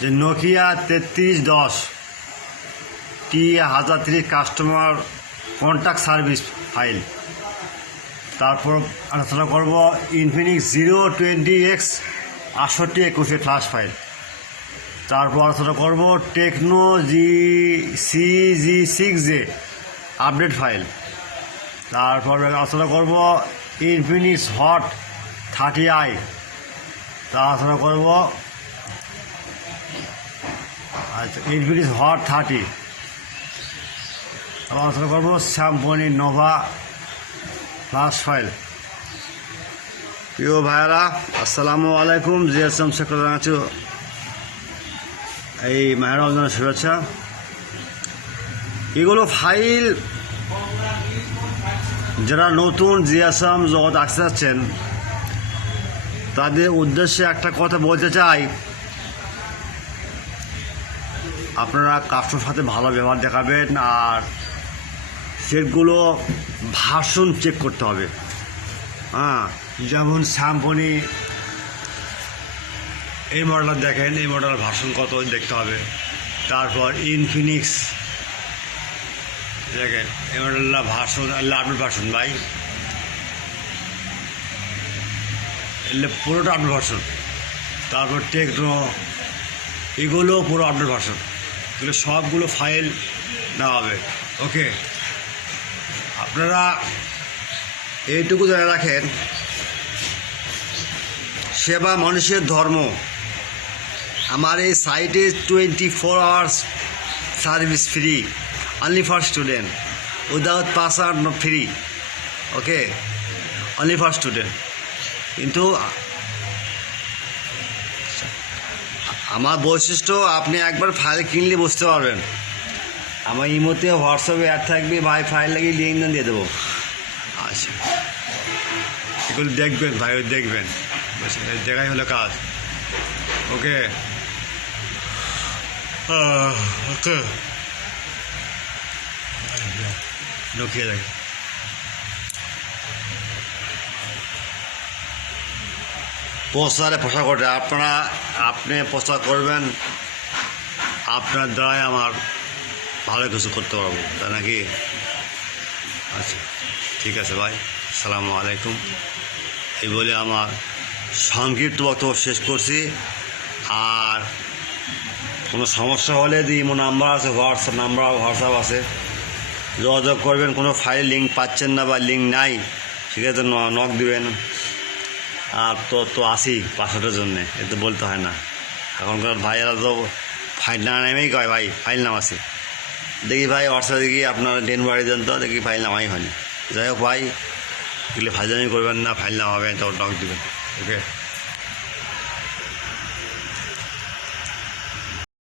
যে Nokia 3310 T1030 customer contact service file. তারপর আলোচনা করব ইনফিনিক্স 020X 6821 ফ্ল্যাশ ফাইল। তারপর আলোচনা করব টেকনো CG6j আপডেট ফাইল। তারপর আলোচনা করব ইনফিনিক্স হট 30i। তা আলোচনা করব ইনফিনিক্স হট 30। আলোচনা করব স্যামসং নোভা ফ্ল্যাশ ফাইল। প্রিয় ভাইয়েরা, আসসালামু আলাইকুম। জিএসএম শেখর জানাচ্ছি এই মাহের রমজানের শুভেচ্ছা। এগুলো ফাইল যারা নতুন জিএসএম জগৎ আসতে যাচ্ছেন তাদের উদ্দেশ্যে একটা কথা বলতে চাই, আপনারা কাস্টমার সাথে ভালো ব্যবহার দেখাবেন আর সেগুলো ভার্সন চেক করতে হবে। যেমন স্যামসং এই মডেলটা দেখেন, এই মডেলের ভার্সন কত দেখতে হবে। তারপর ইনফিনিক্স দেখেন, এই মডেলটা ভার্সন আপডেট ভার্সন ভাই, এলে পুরোটা আপডেট ভার্সন। তারপর টেকনো, এগুলো পুরো আপডেট ভার্সন। এগুলো সবগুলো ফাইল নেওয়া হবে। ওকে, আপনারা এইটুকু জানা রাখেন, সেবা মানুষের ধর্ম। আমার এই সাইটে 24 hours service free, only for student, without password, no free. Okay, only for student. কিন্তু আমার বৈশিষ্ট্য, আপনি একবার ফাইল কিনলে বুঝতে পারবেন। আমার ইমোতে হোয়াটসঅ্যাপে অ্যাড থাকবে, ভাই ফাইল লাগিয়ে লিঙ্ক দিয়ে দেবো। আচ্ছা, এগুলো দেখবেন ভাই, দেখবেন, দেখাই হলো কাজ। ওকে ওকে, নোকিয়া দেখেন, প্রচারে প্রচার করে আপনি প্রচার করবেন, আপনার দ্বারাই আমার ভালো কিছু করতে পারবো, তাই নাকি? আচ্ছা, ঠিক আছে ভাই, আসসালামু আলাইকুম। এই বলে আমার সংক্ষিপ্ত বক্তব্য শেষ করছি। আর কোনো সমস্যা হলে ইমো নাম্বার আছে, হোয়াটসঅ্যাপ আছে, যোগাযোগ করবেন। কোনো ফাইল লিঙ্ক পাচ্ছেন না বা লিঙ্ক নাই, সেক্ষেত্রে নক দিবেন। আর তো আসি পাসওয়ার্ডের জন্যে, এ তো বলতে হয় না। এখনকার ভাইয়েরা তো ফাইল না নেমেই কয় ভাই ফাইল নাম আছে। দেখি ভাই হোয়াটসঅ্যাপে দেখি আপনার ডেনভারি দেন, তো দেখি ফাইল নামাই হয়নি। যাই হোক ভাই, এগুলো ফাইল করবেন না, ফাইল নামাবেন, তো নক দেবেন। ওকে।